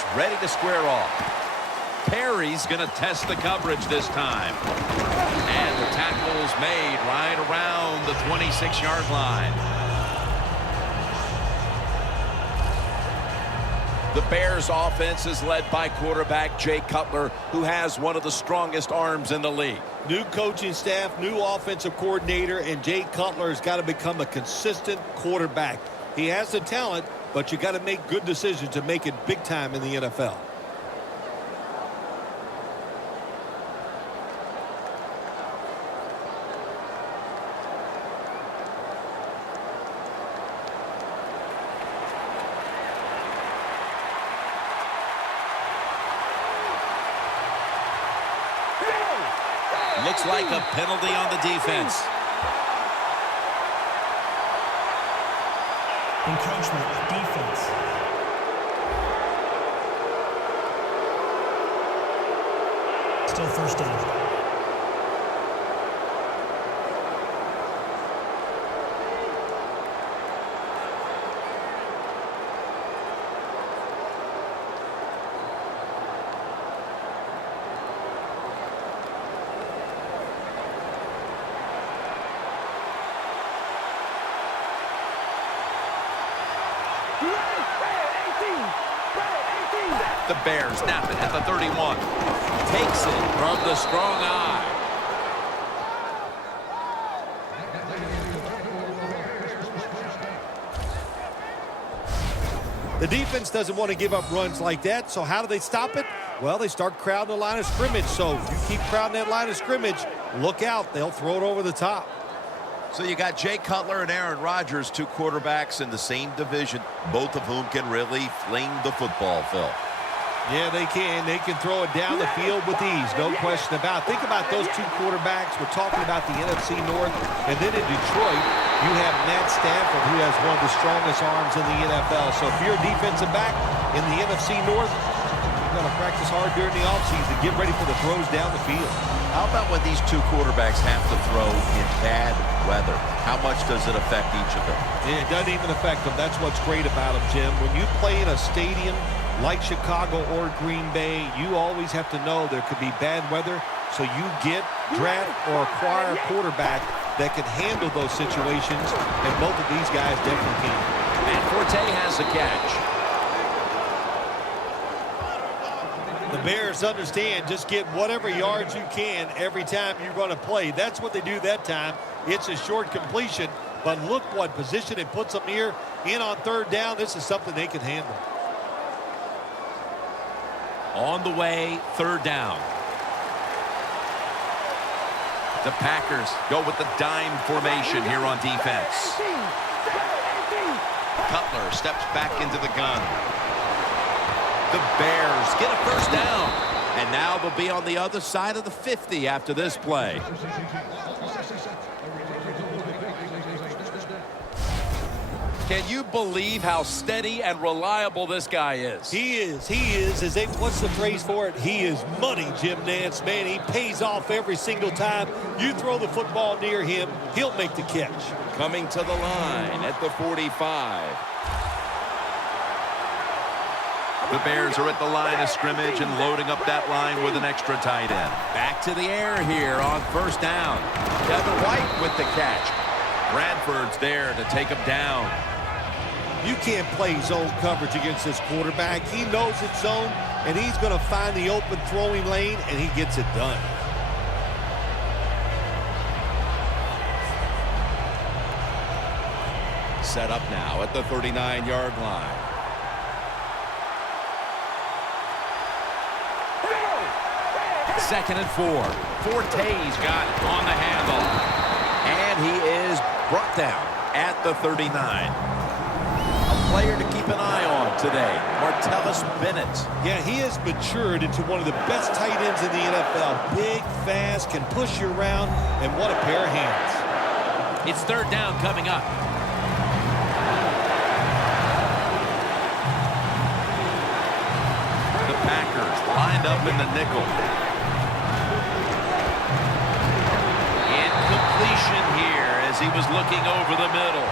is ready to square off. Perry's going to test the coverage this time. And the tackle is made right around the 26-yard line. The Bears offense is led by quarterback Jay Cutler, who has one of the strongest arms in the league. New coaching staff, new offensive coordinator, and Jay Cutler has got to become a consistent quarterback. He has the talent, but you got to make good decisions to make it big time in the NFL. Looks like a penalty on the defense. Encroachment, defense. Still first down. The Bears snap it at the 31. Takes it from the strong eye. The defense doesn't want to give up runs like that, so how do they stop it? Well, they start crowding the line of scrimmage, so if you keep crowding that line of scrimmage, look out, they'll throw it over the top. So you got Jay Cutler and Aaron Rodgers, two quarterbacks in the same division, both of whom can really fling the football, Phil. Yeah, they can. They can throw it down the field with ease, no question about it. Think about those two quarterbacks. We're talking about the NFC North. And then in Detroit, you have Matt Stafford, who has one of the strongest arms in the NFL. So if you're a defensive back in the NFC North, you've got to practice hard during the offseason. Get ready for the throws down the field. How about when these two quarterbacks have to throw in bad weather? How much does it affect each of them? Yeah, it doesn't even affect them. That's what's great about them, Jim. When you play in a stadium like Chicago or Green Bay, you always have to know there could be bad weather, so you draft or acquire a quarterback that can handle those situations, and both of these guys definitely can. And Forte has the catch. The Bears understand, just get whatever yards you can every time you're going to play. That's what they do that time. It's a short completion, but look what position it puts them here in on third down. This is something they can handle. On the way, third down. The Packers go with the dime formation here on defense. Cutler steps back into the gun. The Bears get a first down. And now they'll be on the other side of the 50 after this play. Can you believe how steady and reliable this guy is? He is. He is. What's the phrase for it? He is money, Jim Nance. Man, he pays off every single time. You throw the football near him, he'll make the catch. Coming to the line at the 45. The Bears are at the line of scrimmage and loading up that line with an extra tight end. Back to the air here on first down. Devin White with the catch. Bradford's there to take him down. You can't play zone coverage against this quarterback. He knows it's zone, and he's going to find the open throwing lane, and he gets it done. Set up now at the 39-yard line. Second and 4. Forte's got it on the handle. And he is brought down at the 39. A player to keep an eye on today, Martellus Bennett. Yeah, he has matured into one of the best tight ends in the NFL. Big, fast, can push you around, and what a pair of hands. It's third down coming up. The Packers lined up in the nickel. Incompletion here as he was looking over the middle.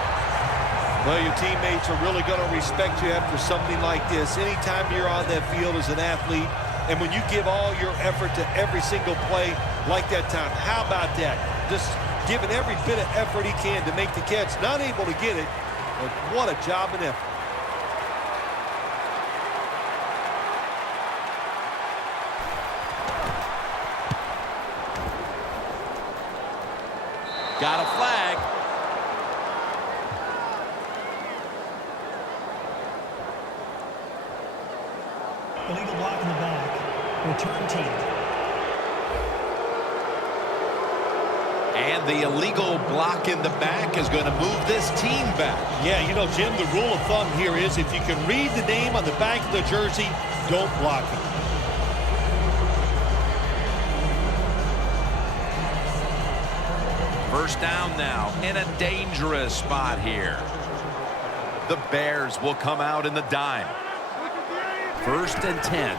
Well, your teammates are really going to respect you after something like this. Anytime you're on that field as an athlete, and when you give all your effort to every single play like that time, how about that? Just giving every bit of effort he can to make the catch. Not able to get it, but what a job and effort. Got a flag. Illegal block in the back. Return team. And the illegal block in the back is going to move this team back. Yeah, you know, Jim, the rule of thumb here is if you can read the name on the back of the jersey, don't block it. First down now in a dangerous spot here. The Bears will come out in the dime. 1st and 10.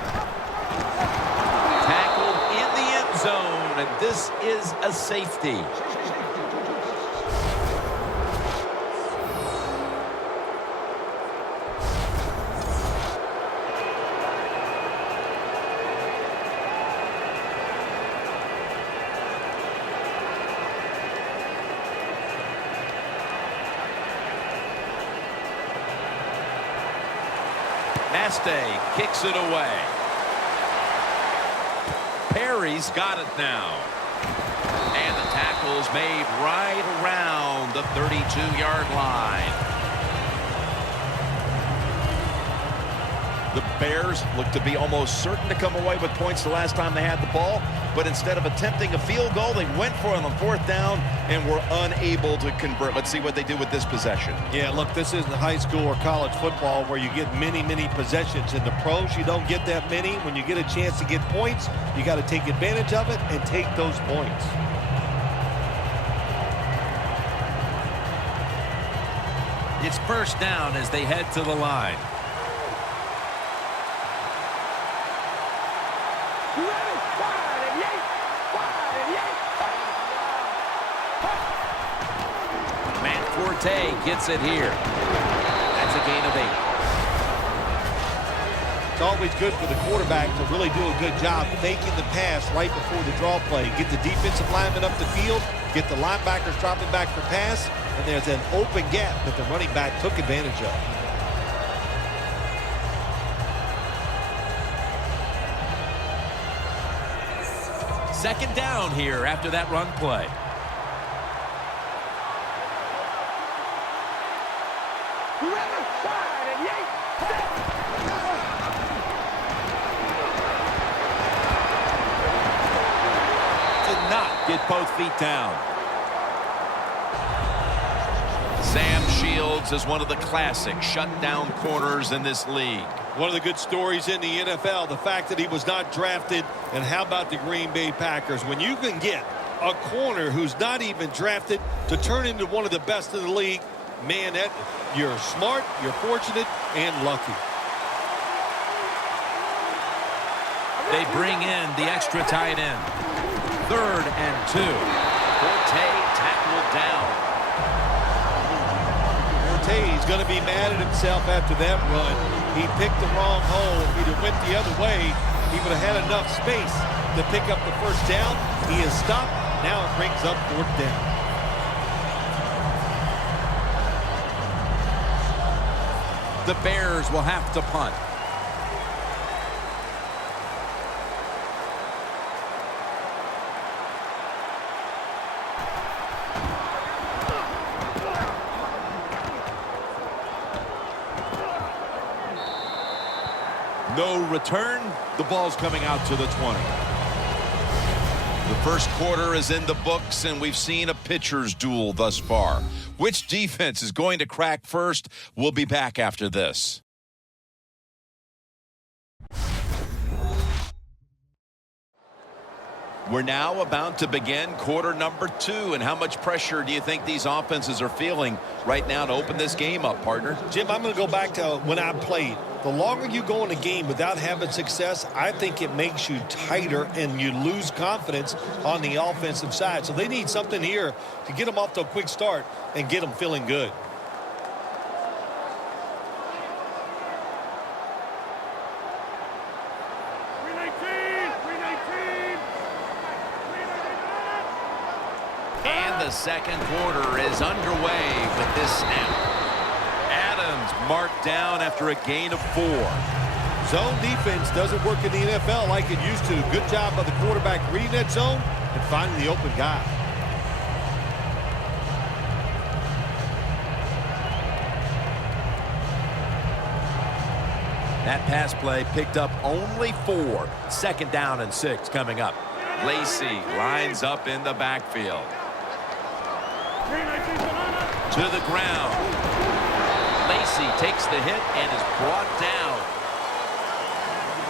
Tackled in the end zone, and this is a safety. Neste kicks it away. Perry's got it now. And the tackle's made right around the 32-yard line. The Bears look to be almost certain to come away with points the last time they had the ball, but instead of attempting a field goal, they went for it on 4th down and were unable to convert. Let's see what they do with this possession. Yeah, look, this isn't high school or college football where you get many, many possessions. In the pros, you don't get that many. When you get a chance to get points, you got to take advantage of it and take those points. It's first down as they head to the line. Forte gets it here. That's a gain of 8. It's always good for the quarterback to really do a good job faking the pass right before the draw play. Get the defensive lineman up the field, get the linebackers dropping back for pass, and there's an open gap that the running back took advantage of. Second down here after that run play. Get both feet down. Sam Shields is one of the classic shutdown corners in this league. One of the good stories in the NFL, the fact that he was not drafted. And how about the Green Bay Packers? When you can get a corner who's not even drafted to turn into one of the best in the league, man, that you're smart, you're fortunate, and lucky. They bring in the extra tight end. 3rd and 2. Forte tackled down. Forte's going to be mad at himself after that run. He picked the wrong hole. If he'd have went the other way, he would have had enough space to pick up the first down. He is stopped. Now it brings up 4th down. The Bears will have to punt. No return. The ball's coming out to the 20. The first quarter is in the books, and we've seen a pitcher's duel thus far. Which defense is going to crack first? We'll be back after this. We're now about to begin quarter number 2. And how much pressure do you think these offenses are feeling right now to open this game up, partner? Jim, I'm going to go back to when I played. The longer you go in a game without having success, I think it makes you tighter and you lose confidence on the offensive side. So they need something here to get them off to a quick start and get them feeling good. And the second quarter is underway with this snap. Adams marked down after a gain of 4. Zone defense doesn't work in the NFL like it used to. Good job by the quarterback reading that zone and finding the open guy. That pass play picked up only 4. Second down and 6 coming up. Lacy lines up in the backfield. To the ground. Lacy takes the hit and is brought down.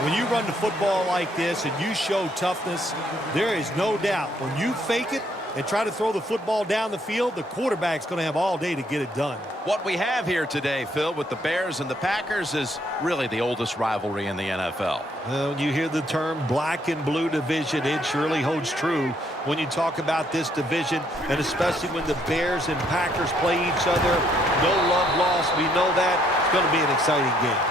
When you run the football like this and you show toughness, there is no doubt when you fake it and try to throw the football down the field, the quarterback's going to have all day to get it done. What we have here today, Phil, with the Bears and the Packers is really the oldest rivalry in the NFL. When you hear the term black and blue division, it surely holds true when you talk about this division, and especially when the Bears and Packers play each other. No love lost. We know that. It's going to be an exciting game.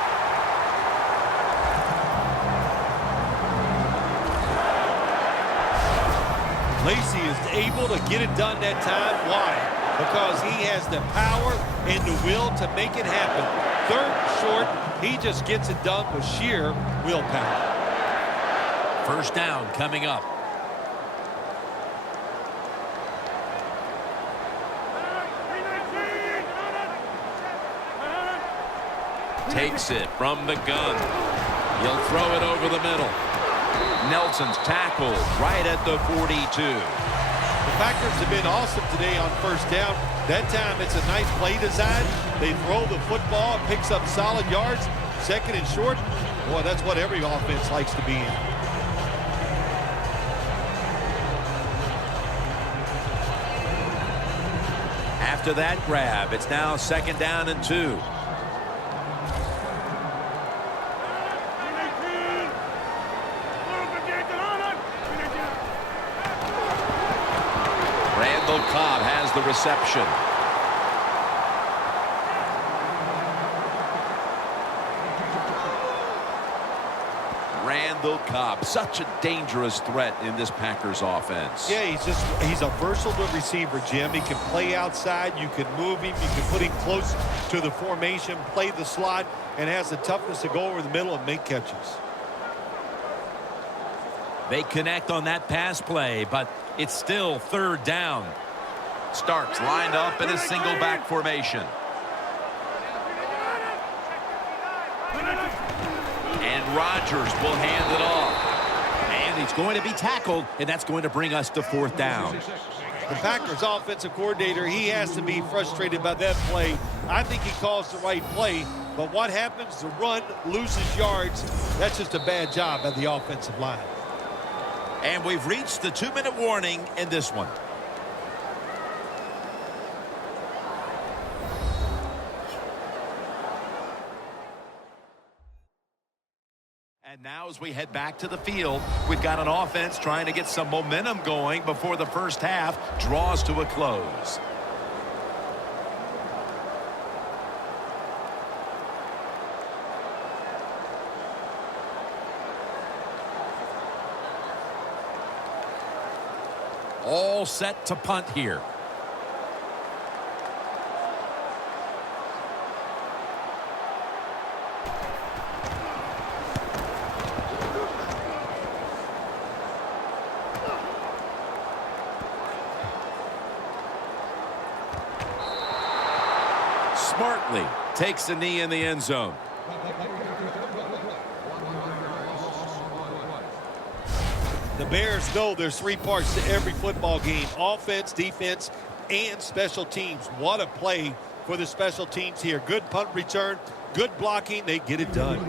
Lacy is able to get it done that time. Why? Because he has the power and the will to make it happen. Third and short, he just gets it done with sheer willpower. First down coming up. Takes it from the gun. He'll throw it over the middle. Nelson's tackled right at the 42. The Packers have been awesome today on first down. That time it's a nice play design. They throw the football, picks up solid yards. Second and short. Boy, that's what every offense likes to be in. After that grab, it's now second down and 2. Cobb has the reception. Randall Cobb, such a dangerous threat in this Packers offense. Yeah, he's a versatile receiver, Jim. He can play outside, you can move him, you can put him close to the formation, play the slot, and has the toughness to go over the middle and make catches. They connect on that pass play, but it's still third down. Starks lined up in a single back formation. And Rodgers will hand it off. And he's going to be tackled, and that's going to bring us to fourth down. The Packers offensive coordinator, he has to be frustrated by that play. I think he calls the right play, but what happens? The run loses yards. That's just a bad job by the offensive line. And we've reached the 2-minute warning in this one. And now as we head back to the field, we've got an offense trying to get some momentum going before the first half draws to a close. All set to punt here. Smartly takes a knee in the end zone. The Bears know there's 3 parts to every football game: offense, defense, and special teams. What a play for the special teams here. Good punt return, good blocking. They get it done.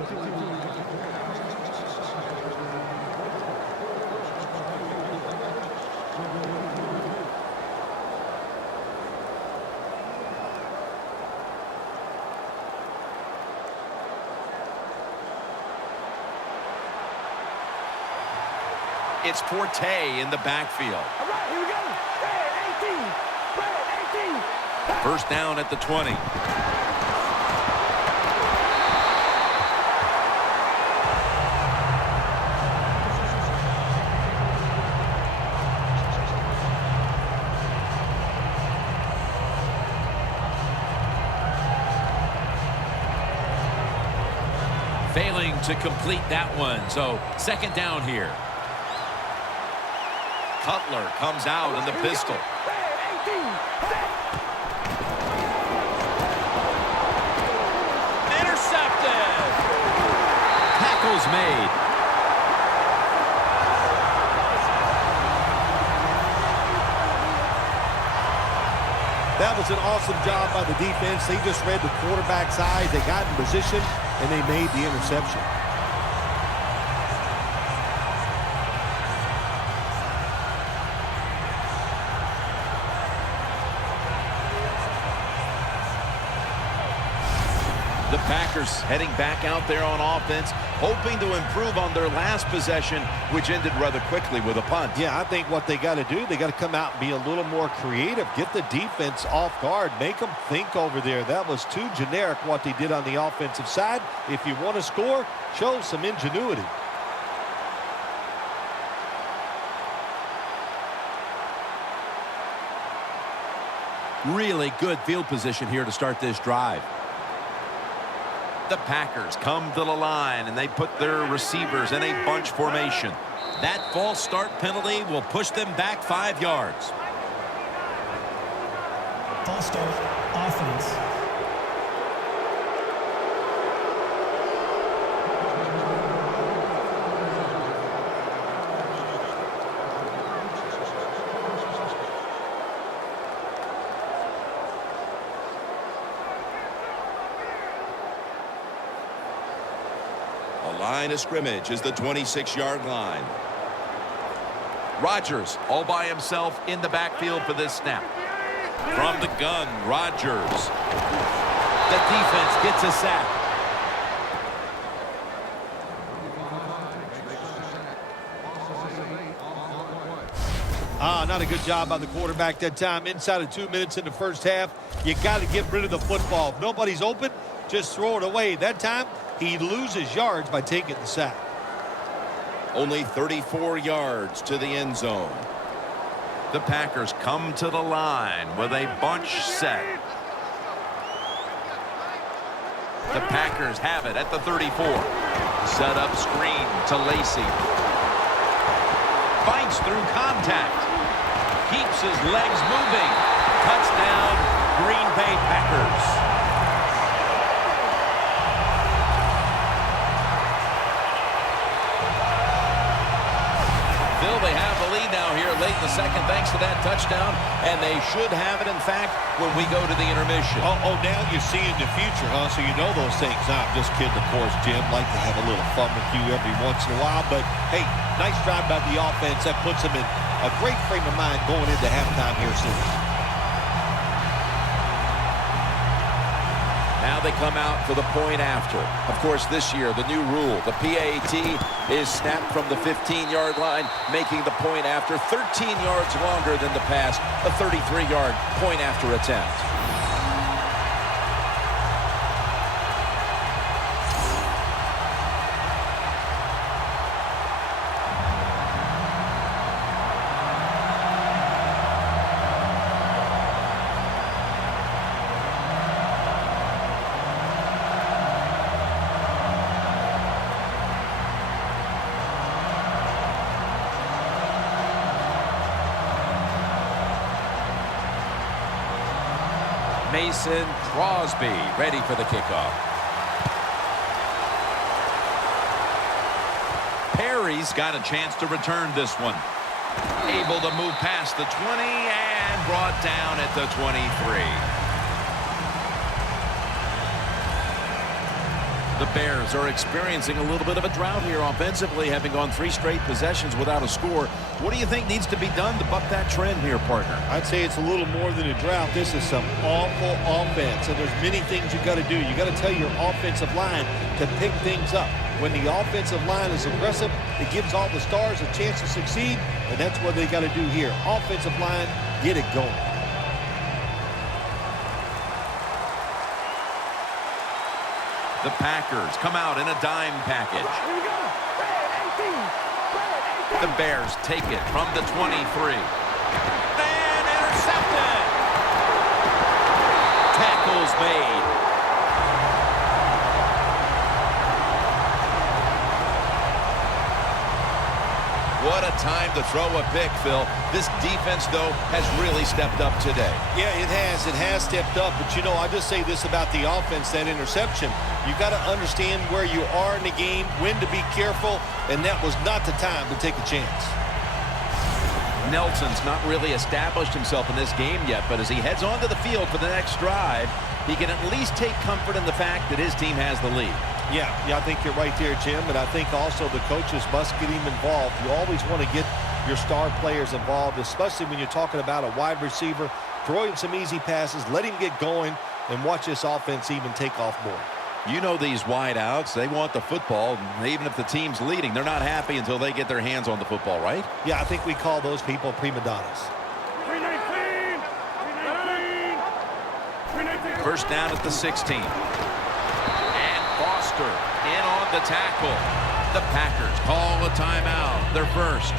It's Forte in the backfield. All right, here we go. Red 18. First down at the 20. failing to complete that one. So second down here. Cutler comes out in the pistol. Intercepted. Tackles made. That was an awesome job by the defense. They just read the quarterback's eyes. They got in position, and they made the interception. The Packers heading back out there on offense, hoping to improve on their last possession, which ended rather quickly with a punt. Yeah, I think what they got to do, they got to come out and be a little more creative. Get the defense off guard. Make them think over there. That was too generic what they did on the offensive side. If you want to score, show some ingenuity. Really good field position here to start this drive. The Packers come to the line, and they put their receivers in a bunch formation. That false start penalty will push them back 5 yards. False start, offense. Line of scrimmage is the 26-yard line. Rodgers all by himself in the backfield for this snap. From the gun, Rodgers. The defense gets a sack. Not a good job by the quarterback that time. Inside of 2 minutes in the first half, you got to get rid of the football. If nobody's open, just throw it away. That time, he loses yards by taking the sack. Only 34 yards to the end zone. The Packers come to the line with a bunch set. The Packers have it at the 34. Set up screen to Lacy. Fights through contact. Keeps his legs moving. Touchdown, Green Bay Packers. They have the lead now here late in the second thanks to that touchdown, and they should have it, in fact, when we go to the intermission. Oh, now you see in the future, huh? So you know those things. I'm just kidding, of course, Jim. Like to have a little fun with you every once in a while. But, hey, nice drive by the offense. That puts them in a great frame of mind going into halftime here soon. Now they come out for the point after. Of course, this year, the new rule, the PAT, is snapped from the 15-yard line, making the point after 13 yards longer than the pass, a 33-yard point after attempt. Mason Crosby ready for the kickoff. Perry's got a chance to return this one. Able to move past the 20 and brought down at the 23. The Bears are experiencing a little bit of a drought here offensively, having gone 3 straight possessions without a score. What do you think needs to be done to buck that trend here, partner? I'd say it's a little more than a drought. This is some awful offense, and there's many things you got to do. You got to tell your offensive line to pick things up. When the offensive line is aggressive, it gives all the stars a chance to succeed, and that's what they got to do here. Offensive line, get it going. The Packers come out in a dime package. The Bears take it from the 23. And intercepted. Tackles made. What a time to throw a pick, Phil. This defense, though, has really stepped up today. Yeah, it has. It has stepped up. But, you know, I just say this about the offense, that interception. You got to understand where you are in the game, when to be careful, and that was not the time to take a chance. Nelson's not really established himself in this game yet, but as he heads onto the field for the next drive, he can at least take comfort in the fact that his team has the lead. Yeah, I think you're right there, Jim. And I think also the coaches must get him involved. You always want to get your star players involved, especially when you're talking about a wide receiver. Throw him some easy passes, let him get going, and watch this offense even take off more. You know these wideouts, they want the football. Even if the team's leading, they're not happy until they get their hands on the football, right? Yeah, I think we call those people prima donnas. 319! 319! First down at the 16. And Foster in on the tackle. The Packers call a timeout. Their first.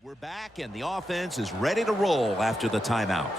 We're back, and the offense is ready to roll after the timeout.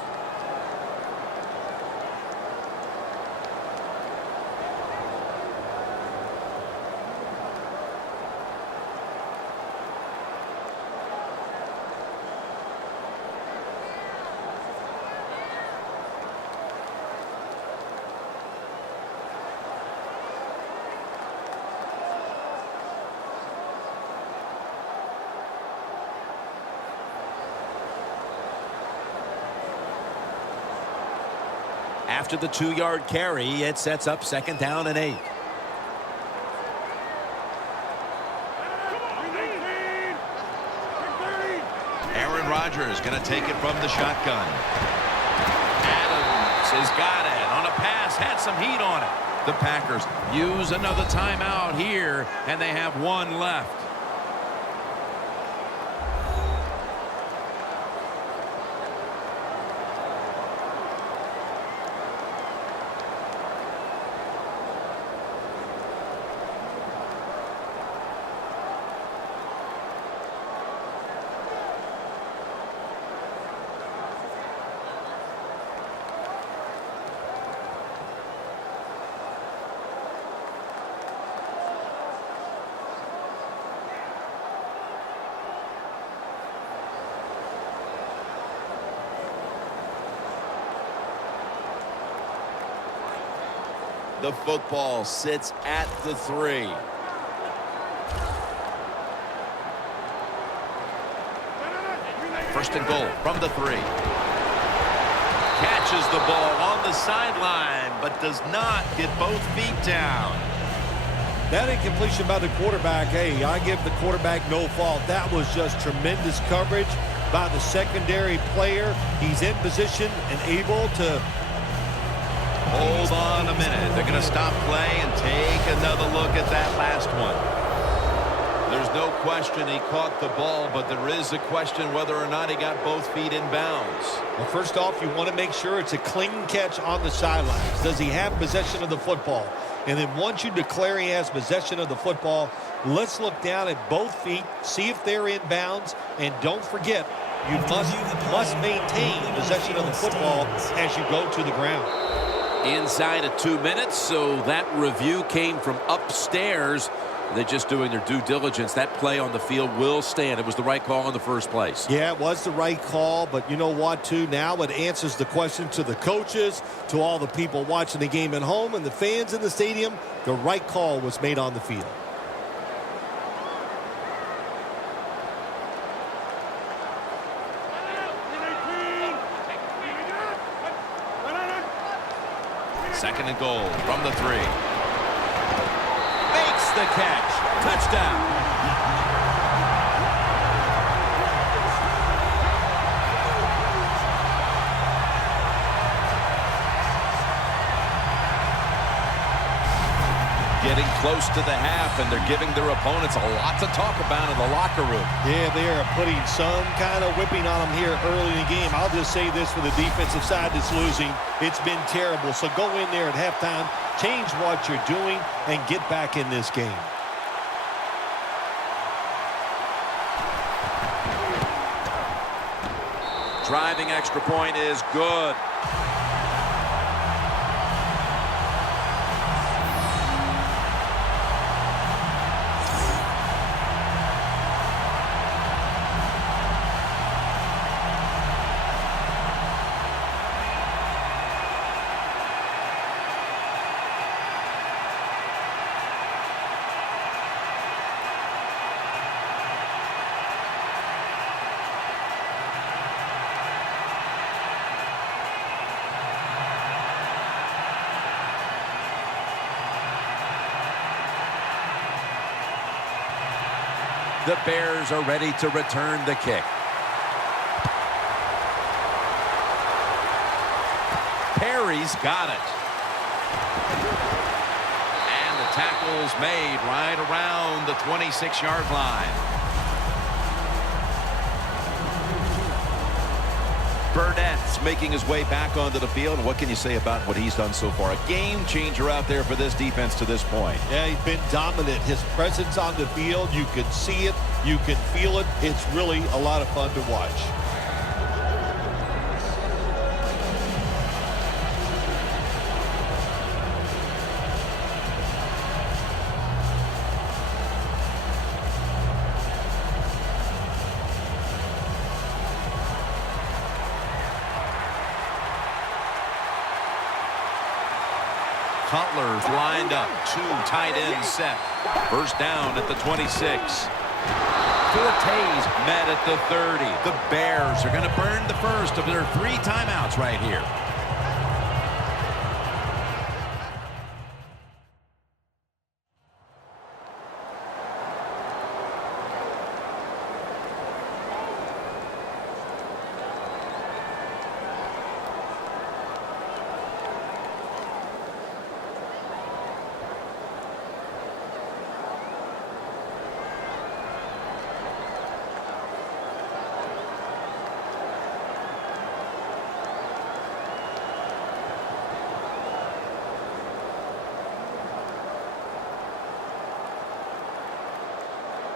After the 2-yard carry, it sets up second down and 8. Aaron Rodgers going to take it from the shotgun. Adams has got it on a pass, had some heat on it. The Packers use another timeout here, and they have one left. The football sits at the 3. First and goal from the 3. Catches the ball on the sideline, but does not get both feet down. That incompletion by the quarterback, hey, I give the quarterback no fault. That was just tremendous coverage by the secondary player. He's in position and able to... Hold on a minute. They're going to stop play and take another look at that last one. There's no question he caught the ball, but there is a question whether or not he got both feet in bounds. Well, first off, you want to make sure it's a clean catch on the sidelines. Does he have possession of the football? And then once you declare he has possession of the football, let's look down at both feet, see if they're in bounds, and don't forget, you must maintain possession of the football as you go to the ground. Inside of 2 minutes, so that review came from upstairs. They're just doing their due diligence. That play on the field will stand. It was the right call in the first place. Yeah, it was the right call, but you know what, too? Now it answers the question to the coaches, to all the people watching the game at home, and the fans in the stadium. The right call was made on the field. Second and goal from the 3. Makes the catch. Touchdown. Getting close to the half, and they're giving their opponents a lot to talk about in the locker room. Yeah, they are putting some kind of whipping on them here early in the game. I'll just say this for the defensive side that's losing. It's been terrible. So go in there at halftime, change what you're doing, and get back in this game. Driving extra point is good. The Bears are ready to return the kick. Perry's got it. And the tackle's made right around the 26-yard line. Burnett's making his way back onto the field. And what can you say about what he's done so far? A game changer out there for this defense to this point. Yeah, he's been dominant. His presence on the field, you can see it, you can feel it. It's really a lot of fun to watch. Cutler's lined up. 2 tight ends set. First down at the 26. Forte's met at the 30. The Bears are going to burn the first of their 3 timeouts right here.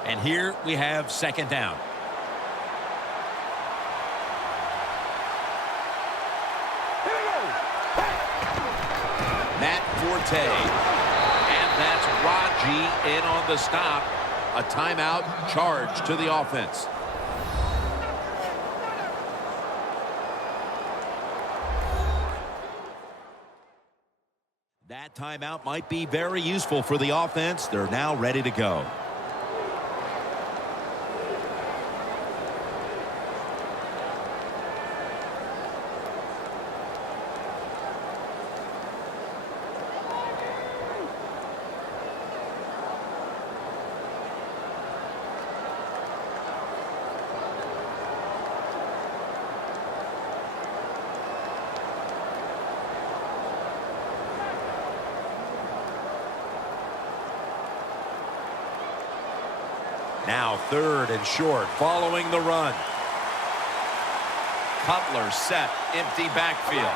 And here we have second down. Matt Forte. And that's Raji in on the stop. A timeout charge to the offense. That timeout might be very useful for the offense. They're now ready to go. Now 3rd and short following the run. Cutler set. Empty backfield.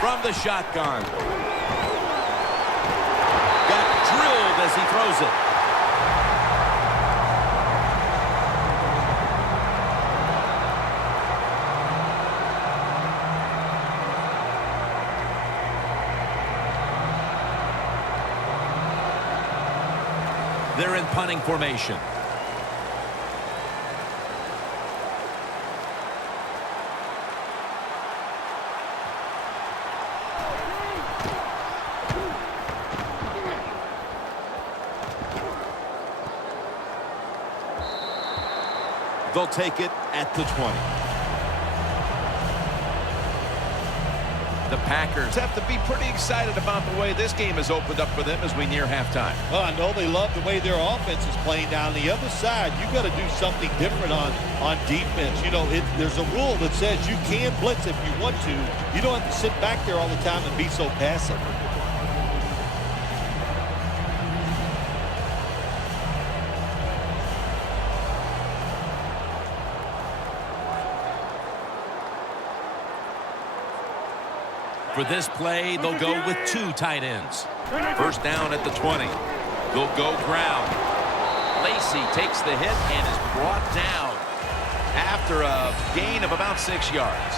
From the shotgun. Got drilled as he throws it. They're in punting formation. They'll take it at the 20. The Packers have to be pretty excited about the way this game has opened up for them as we near halftime. Well, I know they love the way their offense is playing down the other side. You've got to do something different on defense. You know, there's a rule that says you can blitz if you want to. You don't have to sit back there all the time and be so passive. For this play, they'll go with 2 tight ends. First down at the 20. They'll go ground. Lacey takes the hit and is brought down after a gain of about 6 yards.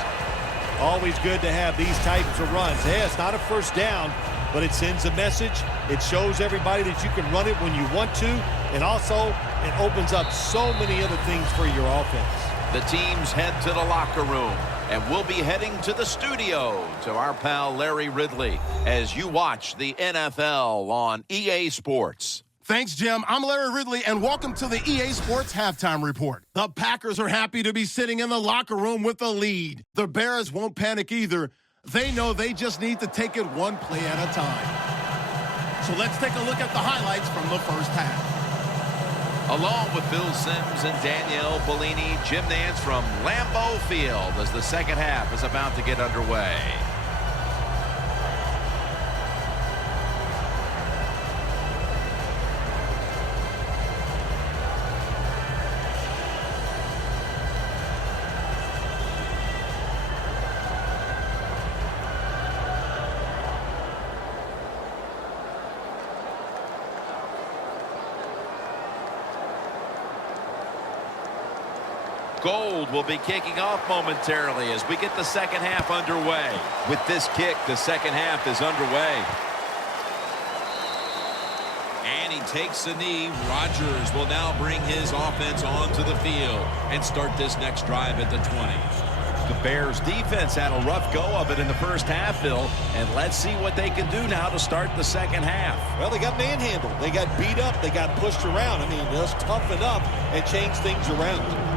Always good to have these types of runs. Hey, it's not a first down, but it sends a message. It shows everybody that you can run it when you want to, and also it opens up so many other things for your offense. The teams head to the locker room, and we'll be heading to the studio to our pal Larry Ridley as you watch the NFL on EA Sports. Thanks, Jim. I'm Larry Ridley, and welcome to the EA Sports Halftime Report. The Packers are happy to be sitting in the locker room with a lead. The Bears won't panic either. They know they just need to take it one play at a time. So let's take a look at the highlights from the first half. Along with Bill Sims and Danielle Bellini, Jim Nance from Lambeau Field as the second half is about to get underway. Gold will be kicking off momentarily as we get the second half underway. With this kick, the second half is underway. And he takes the knee. Rodgers will now bring his offense onto the field and start this next drive at the 20. The Bears defense had a rough go of it in the first half, Phil, and let's see what they can do now to start the second half. Well, they got manhandled. They got beat up. They got pushed around. I mean, just toughen up and change things around.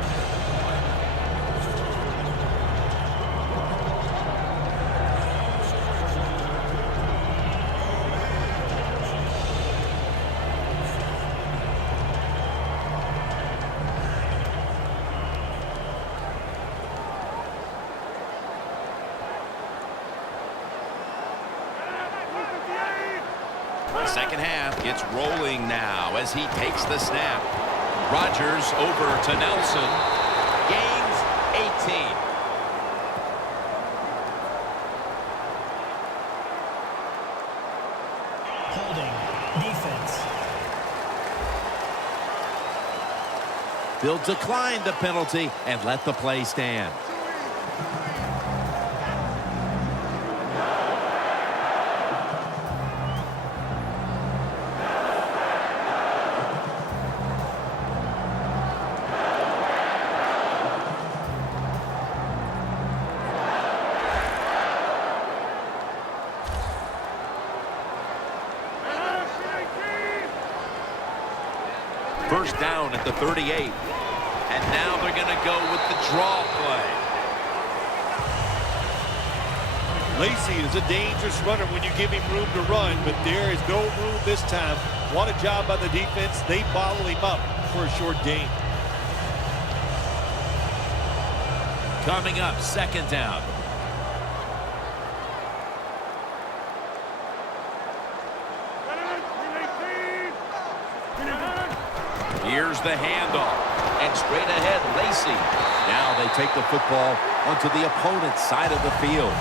Second half gets rolling now as he takes the snap. Rodgers over to Nelson. Gains 18. Holding. Defense. They'll decline the penalty and let the play stand. First down at the 38. And now they're going to go with the draw play. Lacy is a dangerous runner when you give him room to run, but there is no room this time. What a job by the defense. They bottle him up for a short gain. Coming up, second down. Here's the handoff. And straight ahead, Lacy. Now they take the football onto the opponent's side of the field.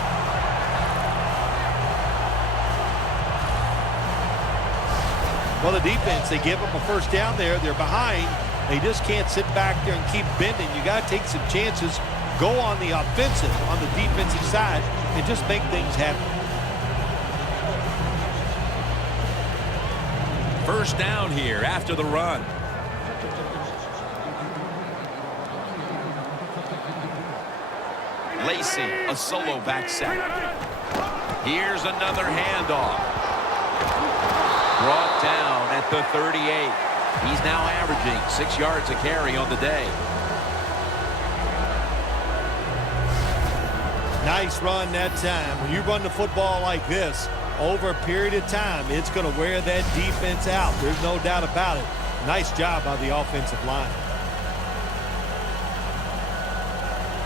Well, the defense, they give them a first down there. They're behind. They just can't sit back there and keep bending. You got to take some chances. Go on the offensive, on the defensive side, and just make things happen. First down here after the run. Lacy, a solo back set. Here's another handoff. Brought down at the 38. He's now averaging 6 yards a carry on the day. Nice run that time. When you run the football like this, over a period of time, it's going to wear that defense out. There's no doubt about it. Nice job by the offensive line.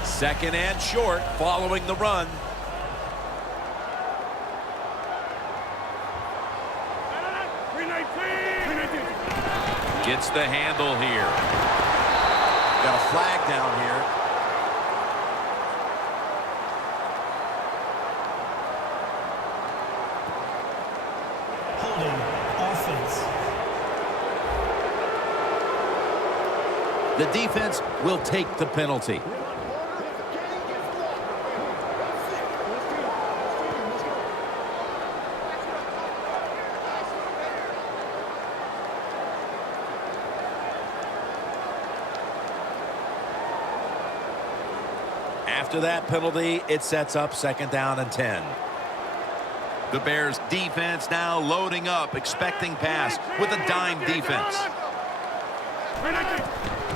Second and short following the run. Gets the handle here. Got a flag down here. Holding. Offense. The defense will take the penalty. After that penalty, it sets up second down and 10. The Bears defense now loading up, expecting pass with a dime defense.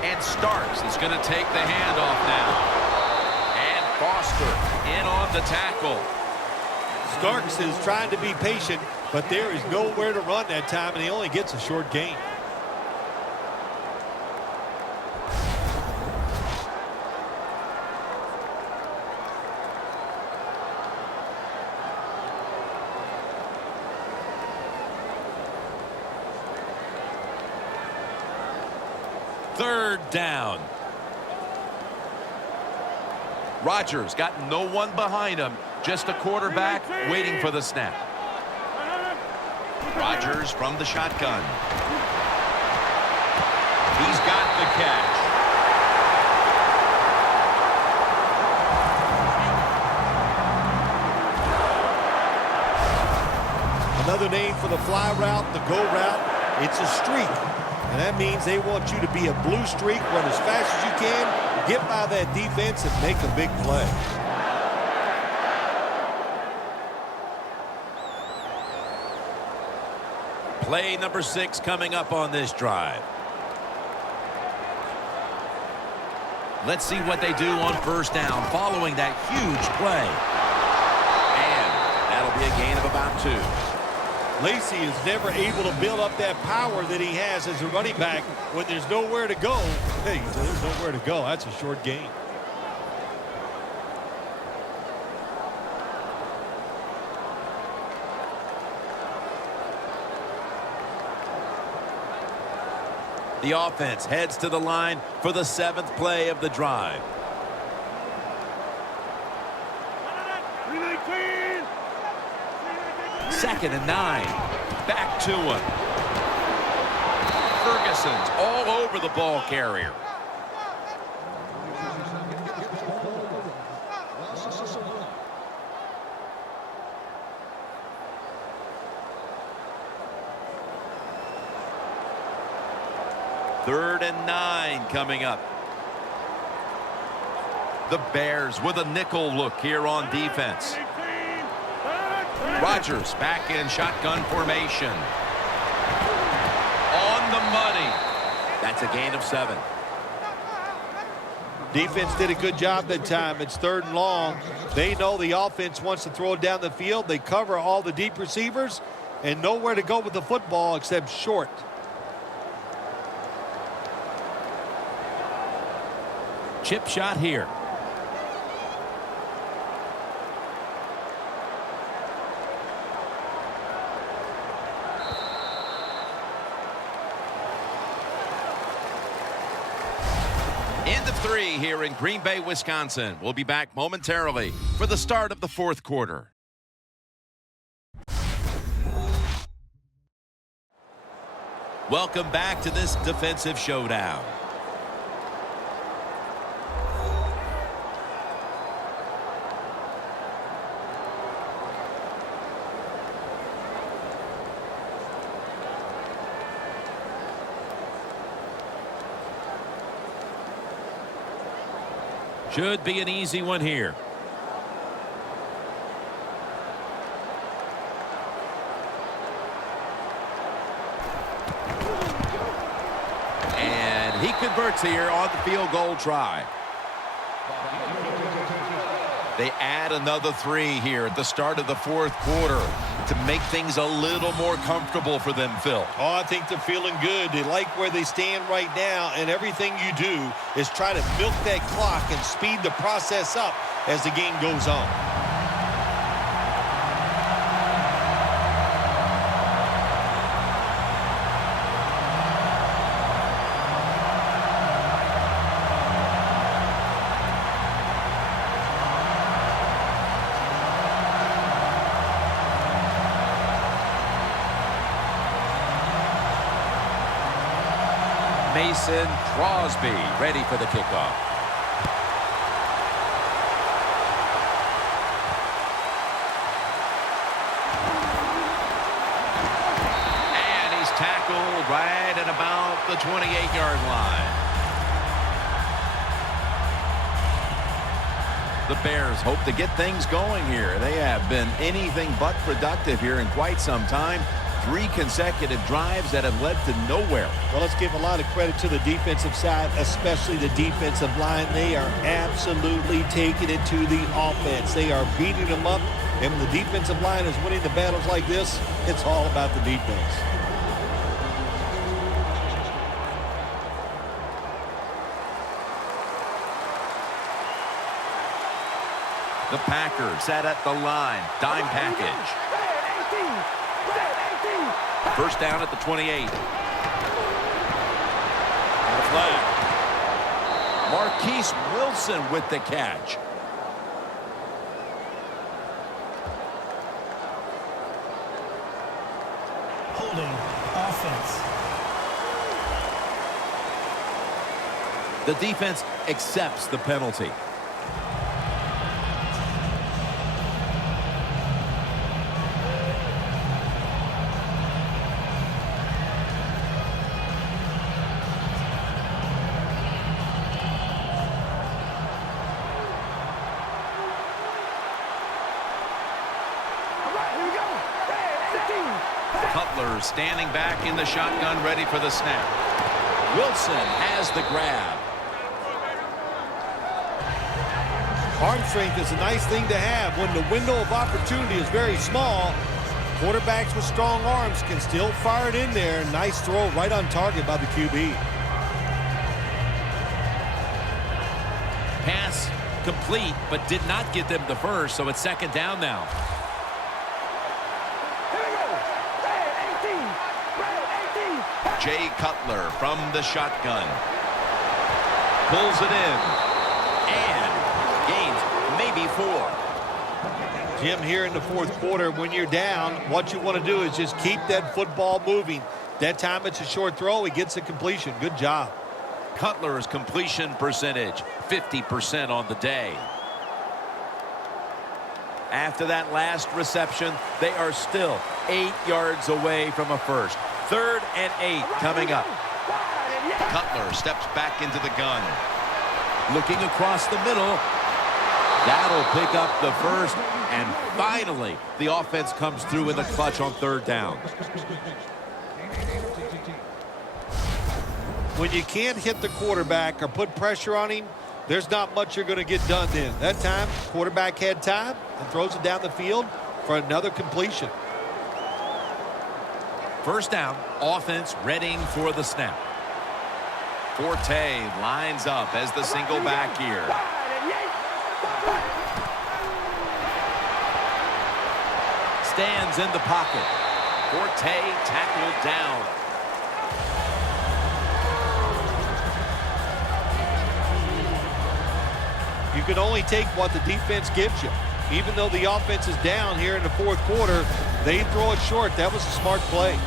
And Starks is going to take the handoff now. And Foster in on the tackle. Starks is trying to be patient. but there is nowhere to run that time, and he only gets a short gain. Third down. Rodgers got no one behind him, just a quarterback waiting for the snap. Rodgers from the shotgun. He's got the catch. Another name for the fly route, the go route, it's a streak. And that means they want you to be a blue streak, run as fast as you can, get by that defense, and make a big play. Play number 6 coming up on this drive. Let's see what they do on first down following that huge play. And that'll be a gain of about 2. Lacy is never able to build up that power that he has as a running back when there's nowhere to go. Hey, there's nowhere to go. That's a short gain. The offense heads to the line for the 7th play of the drive. 2nd and 9. Back to him. Ferguson's all over the ball carrier. Third and 9 coming up. The Bears with a nickel look here on defense. Rodgers back in shotgun formation. On the money. That's a gain of 7. Defense did a good job that time. It's 3rd and long. They know the offense wants to throw it down the field. They cover all the deep receivers and nowhere to go with the football except short. Chip shot here. End of 3 here in Green Bay, Wisconsin. We'll be back momentarily for the start of the 4th quarter. Welcome back to this defensive showdown. Should be an easy one here. And he converts here on the field goal try. They add another 3 here at the start of the 4th quarter to make things a little more comfortable for them, Phil. Oh, I think they're feeling good. They like where they stand right now, and everything you do is try to milk that clock and speed the process up as the game goes on. Mason Crosby ready for the kickoff. And he's tackled right at about the 28-yard line. The Bears hope to get things going here. They have been anything but productive here in quite some time. 3 consecutive drives that have led to nowhere. Well, let's give a lot of credit to the defensive side, especially the defensive line. They are absolutely taking it to the offense. They are beating them up. And when the defensive line is winning the battles like this, it's all about the defense. The Packers set at the line. Dime package. First down at the 28. And the flag. Marquise Wilson with the catch. Holding offense. The defense accepts the penalty. Cutler standing back in the shotgun, ready for the snap. Wilson has the grab. Arm strength is a nice thing to have. When the window of opportunity is very small, quarterbacks with strong arms can still fire it in there. Nice throw right on target by the QB. Pass complete, but did not get them the first, so it's second down now. Jay Cutler from the shotgun. Pulls it in. And gains maybe 4. Jim, here in the fourth quarter, when you're down, what you want to do is just keep that football moving. That time it's a short throw. He gets a completion. Good job. Cutler's completion percentage, 50% on the day. After that last reception, they are still 8 yards away from a first. 3rd and 8 coming up. Cutler steps back into the gun. Looking across the middle. That'll pick up the first. And finally, the offense comes through in the clutch on 3rd down. When you can't hit the quarterback or put pressure on him, there's not much you're going to get done then. That time, quarterback had time and throws it down the field for another completion. First down, offense readying for the snap. Forte lines up as the single back here. Stands in the pocket. Forte tackled down. You can only take what the defense gives you. Even though the offense is down here in the fourth quarter, they throw it short. That was a smart play.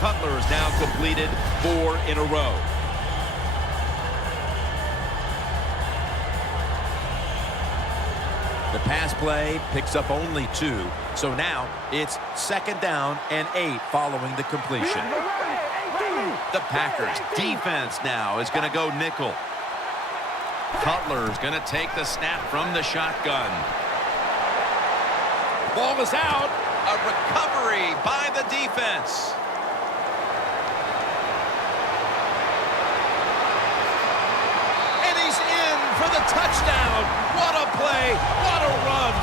Cutler has now completed 4 in a row. The pass play picks up only 2. So now it's second down and 8 following the completion. The Packers defense now is going to go nickel. Cutler's going to take the snap from the shotgun. Ball is out. A recovery by the defense. And he's in for the touchdown. What a play. What a run.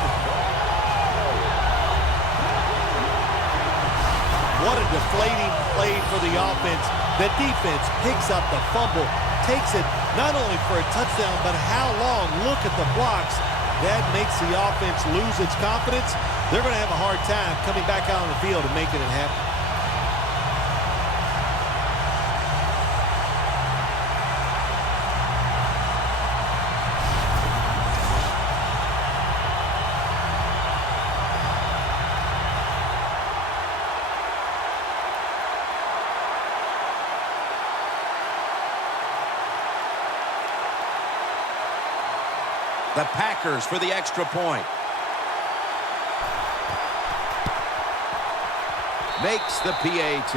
What a deflating play for the offense. The defense picks up the fumble, takes it not only for a touchdown, but how long? Look at the blocks. That makes the offense lose its confidence. They're going to have a hard time coming back out on the field and making it happen. The Packers for the extra point. Makes the PAT.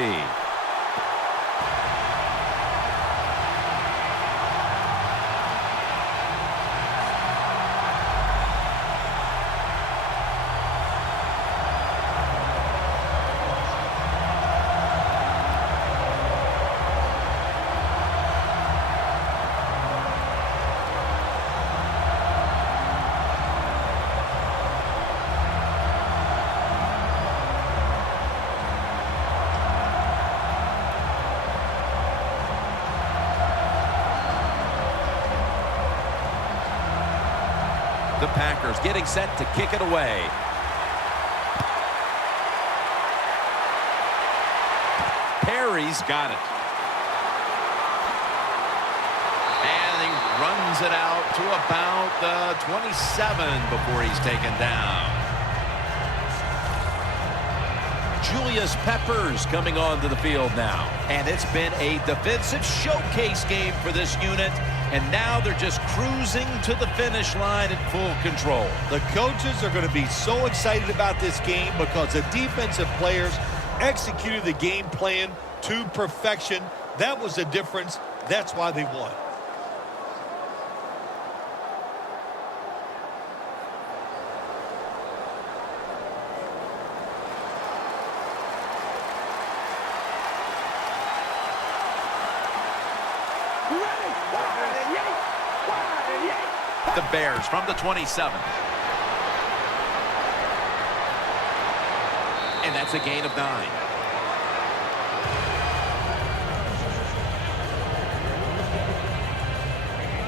The Packers getting set to kick it away. Perry's got it. And he runs it out to about the 27 before he's taken down. Julius Peppers coming onto the field now. And it's been a defensive showcase game for this unit. And now they're just cruising to the finish line in full control. The coaches are going to be so excited about this game because the defensive players executed the game plan to perfection. That was the difference. That's why they won. The Bears from the 27. And that's a gain of 9.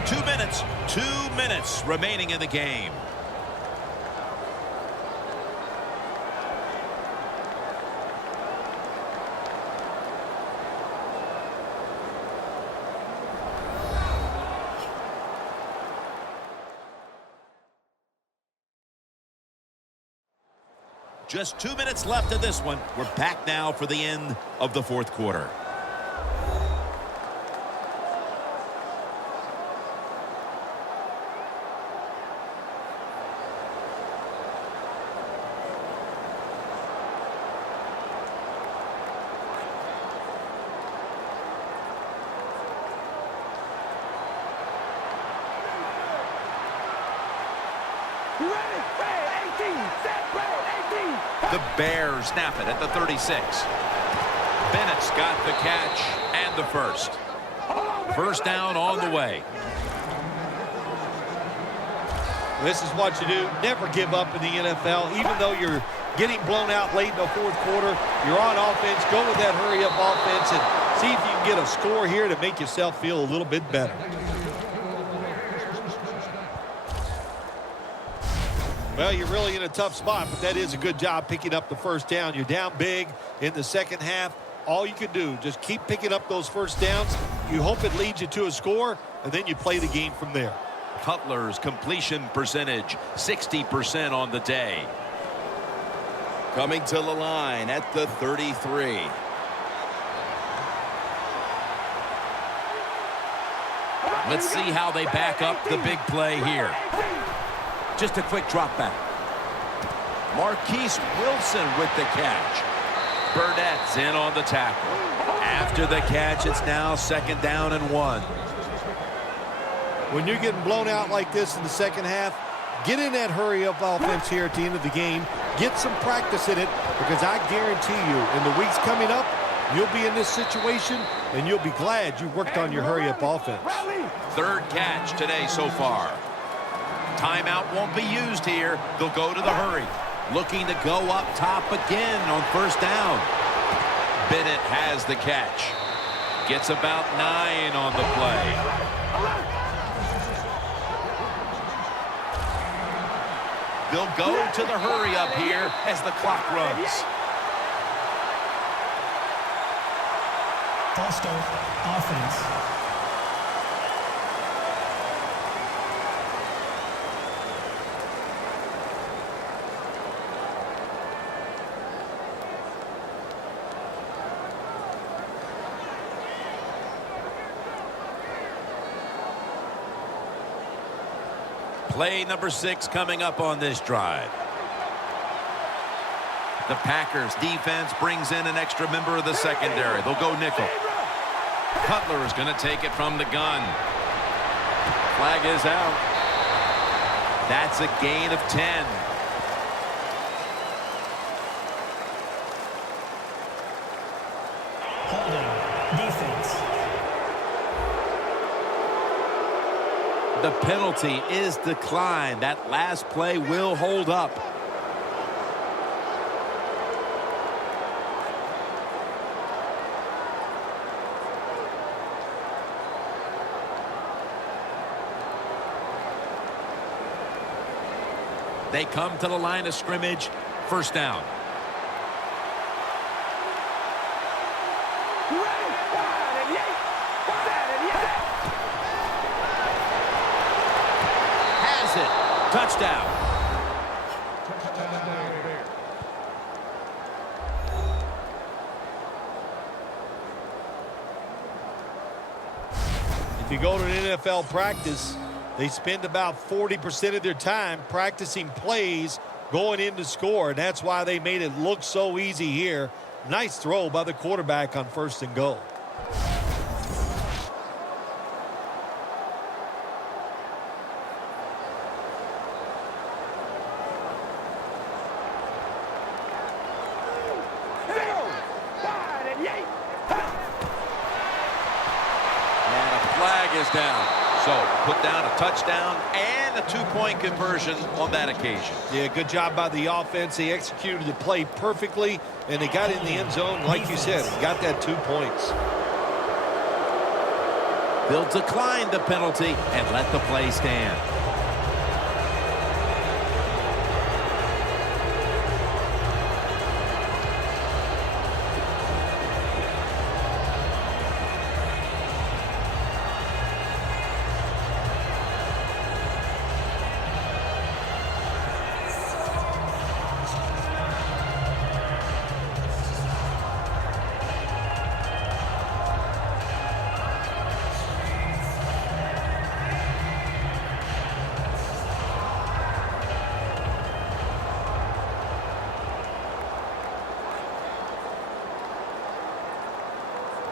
Two minutes remaining in the game. Just 2 minutes left in this one. We're back now for the end of the fourth quarter. The Bears snap it at the 36. Bennett's got the catch and the first. First down on the way. This is what you do. Never give up in the NFL. Even though you're getting blown out late in the fourth quarter, you're on offense. Go with that hurry-up offense and see if you can get a score here to make yourself feel a little bit better. Well, you're really in a tough spot, but that is a good job picking up the first down. You're down big in the second half. All you can do, just keep picking up those first downs. You hope it leads you to a score, and then you play the game from there. Cutler's completion percentage, 60% on the day. Coming to the line at the 33. Let's see how they back up the big play here. Just a quick drop back. Marquise Wilson with the catch. Burnett's in on the tackle. After the catch, it's now second down and 1. When you're getting blown out like this in the second half, get in that hurry-up offense here at the end of the game. Get some practice in it, because I guarantee you, in the weeks coming up, you'll be in this situation, and you'll be glad you worked on your hurry-up offense. Third catch today so far. Timeout won't be used here. They'll go to the hurry. Looking to go up top again on first down. Bennett has the catch. Gets about 9 on the play. They'll go to the hurry up here as the clock runs. False start, offense. Play number 6 coming up on this drive. The Packers defense brings in an extra member of the secondary. They'll go nickel. Cutler is going to take it from the gun. Flag is out. That's a gain of 10. Holding. Defense. The penalty is declined. That last play will hold up. They come to the line of scrimmage. First down. Has it. Touchdown. If you go to an NFL practice, they spend about 40% of their time practicing plays going in to score, and that's why they made it look so easy here. Nice throw by the quarterback on 1st and goal. Is down. So put down a touchdown and a 2-point conversion on that occasion. Yeah, good job by the offense. They executed the play perfectly, and they got in the end zone, like you said, got that 2 points. They'll decline the penalty and let the play stand.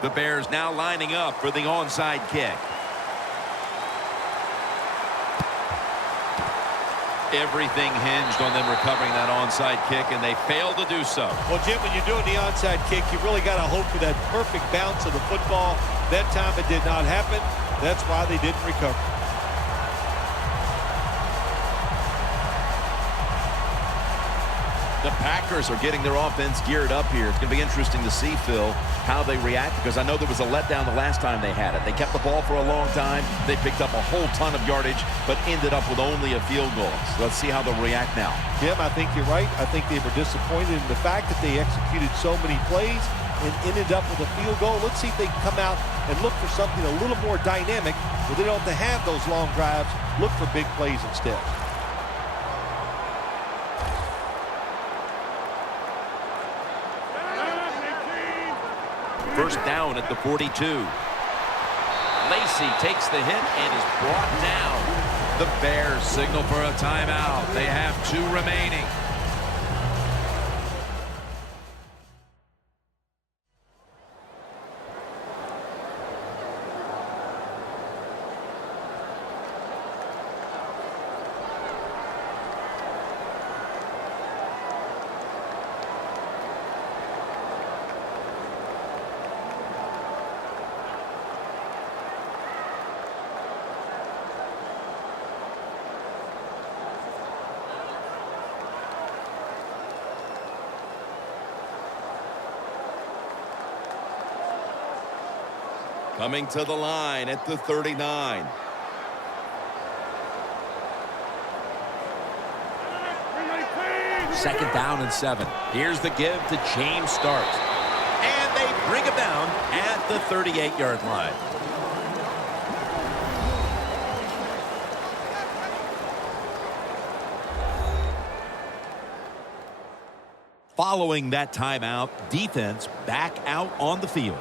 The Bears now lining up for the onside kick. Everything hinged on them recovering that onside kick, and they failed to do so. Well, Jim, when you're doing the onside kick, you really got to hope for that perfect bounce of the football. That time it did not happen. That's why they didn't recover. The Packers are getting their offense geared up here. It's going to be interesting to see, Phil, how they react, because I know there was a letdown the last time they had it. They kept the ball for a long time. They picked up a whole ton of yardage, but ended up with only a field goal. So let's see how they'll react now. Jim, I think you're right. I think they were disappointed in the fact that they executed so many plays and ended up with a field goal. Let's see if they can come out and look for something a little more dynamic where they don't have to have those long drives. Look for big plays instead. First down at the 42. Lacy takes the hit and is brought down. The Bears signal for a timeout. They have 2 remaining. Coming to the line at the 39. Second down and 7. Here's the give to James Starks. And they bring him down at the 38-yard line. Following that timeout, defense back out on the field.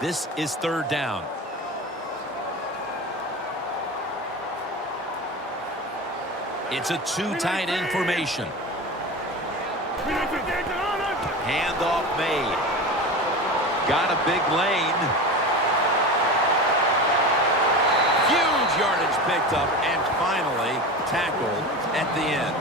This is third down. It's a 2 tight end formation. Handoff made. Got a big lane. Huge yardage picked up and finally tackled at the end.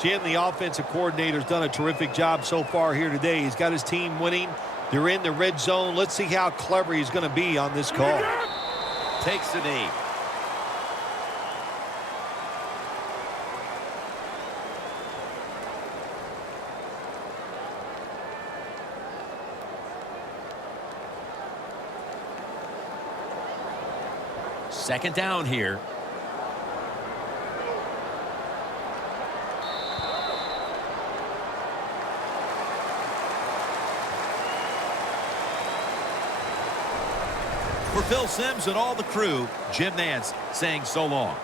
Jim, the offensive coordinator's done a terrific job so far here today. He's got his team winning. They're in the red zone. Let's see how clever he's going to be on this call. Takes the knee. Second down here. For Phil Simms and all the crew, Jim Nance saying so long.